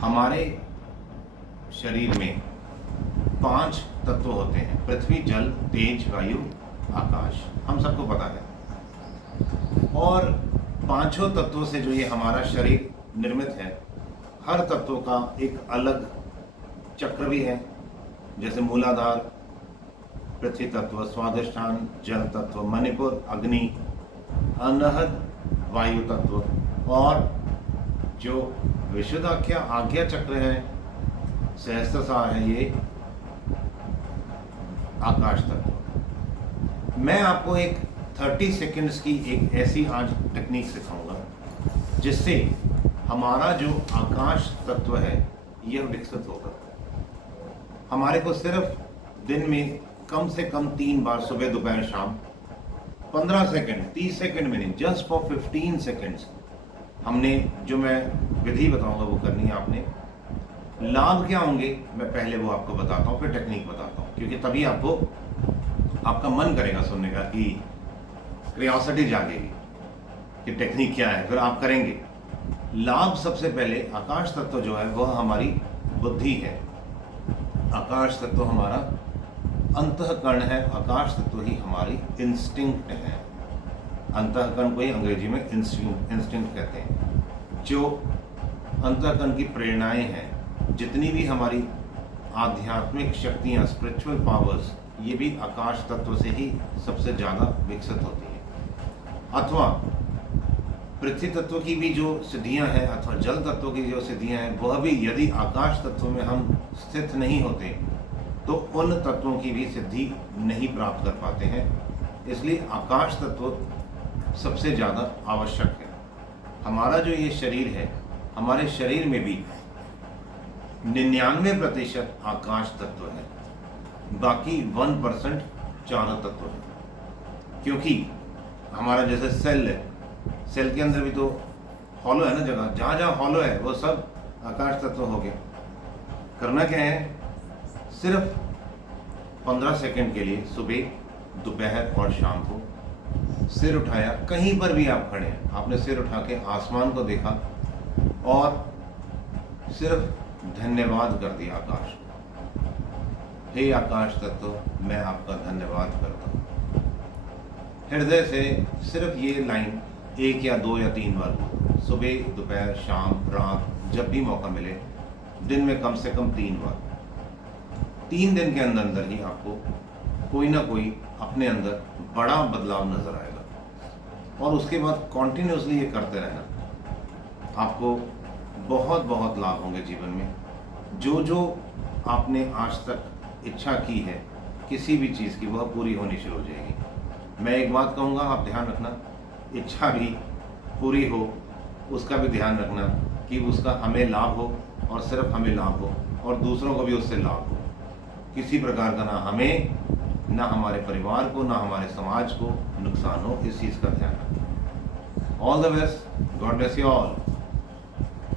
हमारे शरीर में 5 तत्व होते हैं: पृथ्वी, जल, तेज, वायु, आकाश। हम सबको पता है। और पांचों तत्वों से जो ये हमारा शरीर निर्मित है, हर तत्व का एक अलग चक्र भी है। जैसे मूलाधार पृथ्वी तत्व, स्वादिष्ठान जल तत्व, मणिपुर अग्नि, अनहद वायु तत्व, और जो विशुद्धाख्या आज्ञा चक्र है, सहस्त्रसार है, ये आकाश तत्व। मैं आपको एक 30 सेकेंड्स की एक ऐसी आज टेक्निक सिखाऊंगा जिससे हमारा जो आकाश तत्व है यह विकसित होगा। हमारे को सिर्फ दिन में कम से कम 3 बार, सुबह दोपहर शाम, 15 सेकेंड, 30 सेकेंड में नहीं, जस्ट फॉर 15 सेकेंड्स हमने जो मैं विधि बताऊंगा वो करनी है आपने। लाभ क्या होंगे मैं पहले वो आपको बताता हूँ, फिर टेक्निक बताता हूँ, क्योंकि तभी आपको आपका मन करेगा सुनने का, कि क्यूरियोसिटी जागेगी कि टेक्निक क्या है, फिर आप करेंगे। लाभ सबसे पहले, आकाश तत्व जो है वह हमारी बुद्धि है। आकाश तत्व हमारा अंतःकरण है। आकाश तत्व ही हमारी इंस्टिंक्ट है। अंतःकरण को ही अंग्रेजी में इंस्टिंक्ट कहते हैं। जो अंतःकरण की प्रेरणाएं हैं, जितनी भी हमारी आध्यात्मिक शक्तियाँ, स्पिरिचुअल पावर्स, ये भी आकाश तत्व से ही सबसे ज़्यादा विकसित होती है। अथवा पृथ्वी तत्व की भी जो सिद्धियां हैं, अथवा जल तत्व की जो सिद्धियां हैं, वह भी यदि आकाश तत्व में हम स्थित नहीं होते तो उन तत्वों की भी सिद्धि नहीं प्राप्त कर पाते हैं। इसलिए आकाश तत्व सबसे ज़्यादा आवश्यक है। हमारा जो ये शरीर है, हमारे शरीर में भी 99% आकाश तत्व है, बाकी 1% चारों तत्व है। क्योंकि हमारा जैसे सेल है, सेल के अंदर भी तो हॉलो है ना, जगह जहाँ जहाँ हॉलो है वो सब आकाश तत्व हो गया। करना क्या है, सिर्फ 15 सेकंड के लिए सुबह, दोपहर और शाम को सिर उठाया, कहीं पर भी आप खड़े हैं, आपने सिर उठा के आसमान को देखा और सिर्फ धन्यवाद कर दिया आकाश को। हे आकाश तत्व, मैं आपका धन्यवाद करता हूँ। हृदय से सिर्फ ये लाइन 1 या 2 या 3 बार, सुबह, दोपहर, शाम, रात, जब भी मौका मिले, दिन में कम से कम 3 बार। 3 दिन के अंदर अंदर ही आपको कोई ना कोई अपने अंदर बड़ा बदलाव नजर आएगा। और उसके बाद कॉन्टिन्यूसली ये करते रहना, आपको बहुत बहुत लाभ होंगे जीवन में। जो जो आपने आज तक इच्छा की है किसी भी चीज़ की, वह पूरी होनी शुरू हो जाएगी। मैं एक बात कहूँगा, आप ध्यान रखना, इच्छा भी पूरी हो उसका भी ध्यान रखना, कि उसका हमें लाभ हो, और सिर्फ हमें लाभ हो, और दूसरों को भी उससे लाभ हो। किसी प्रकार का ना हमें, ना हमारे परिवार को, ना हमारे समाज को नुकसान हो, इस चीज़ का ध्यान रखना। All the best, God bless you all.